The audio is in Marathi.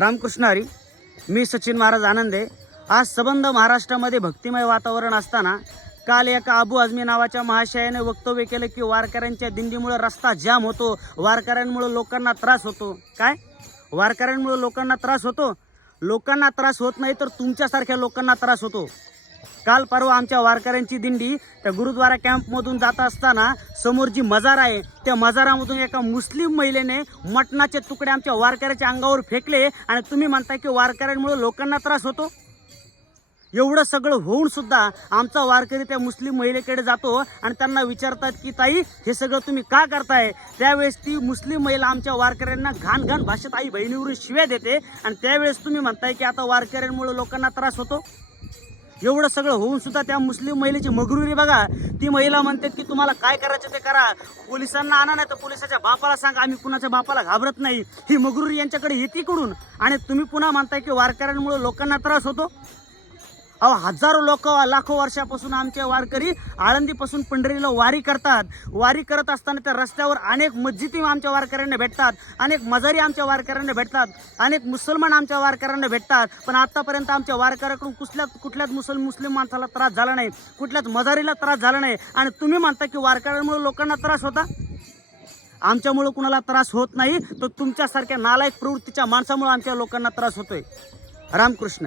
रामकृष्ण हरी. मी सचिन महाराज आनंदे. आज सबंध महाराष्ट्रामध्ये भक्तिमय वातावरण असताना काल एका अबू आझमी नावाच्या महाशयाने वक्तव्य केलं की वारकऱ्यांच्या दिंडीमुळे रस्ता जाम होतो, वारकऱ्यांमुळे लोकांना त्रास होतो. काय वारकऱ्यांमुळे लोकांना त्रास होतो? लोकांना त्रास होत नाही तर तुमच्यासारख्या लोकांना त्रास होतो. काल परवा आमच्या वारकऱ्यांची दिंडी त्या गुरुद्वारा कॅम्पमधून जात असताना समोर जी मजार आहे त्या मजारामधून एका मुस्लिम महिलेने मटणाचे तुकडे आमच्या वारकऱ्याच्या अंगावर फेकले आणि तुम्ही म्हणताय की वारकऱ्यांमुळे लोकांना त्रास होतो. एवढं सगळं होऊन सुद्धा आमचा वारकरी त्या मुस्लिम महिलेकडे जातो आणि त्यांना विचारतात की ताई हे सगळं तुम्ही का करताय. त्यावेळेस ती मुस्लिम महिला आमच्या वारकऱ्यांना घाण घाण भाषेत आई बहिणीवरून शिव्या देते आणि त्यावेळेस तुम्ही म्हणताय की आता वारकऱ्यांमुळे लोकांना त्रास होतो. एवढं सगळं होऊन सुद्धा त्या मुस्लिम महिलेची मगरुरी बघा. ती महिला म्हणते की तुम्हाला काय करायचं ते करा, पोलिसांना आणा नाही तर पोलिसाच्या बापाला सांगा, आम्ही कुणाच्या बापाला घाबरत नाही. ही मगरुरी यांच्याकडे येते कडून आणि तुम्ही पुन्हा म्हणताय की वारकऱ्यांमुळे लोकांना त्रास होतो. अहो हजारो लोक लाखो वर्षापासून आमचे वारकरी आळंदीपासून पंढरीला वारी करतात. वारी करत असताना त्या रस्त्यावर अनेक मस्जिदी आमच्या वारकऱ्यांना भेटतात, अनेक मजारी आमच्या वारकऱ्यांना भेटतात, अनेक मुसलमान आमच्या वारकऱ्यांना भेटतात. पण आतापर्यंत आमच्या वारकऱ्याकडून कुठल्याच मुस्लिम माणसाला त्रास झाला नाही, कुठल्याच मजारीला त्रास झाला नाही. आणि तुम्ही म्हणता की वारकऱ्यांमुळे लोकांना त्रास होता. आमच्यामुळे कुणाला त्रास होत नाही, तर तुमच्यासारख्या नालायक प्रवृत्तीच्या माणसामुळे आमच्या लोकांना त्रास होतोय. रामकृष्ण.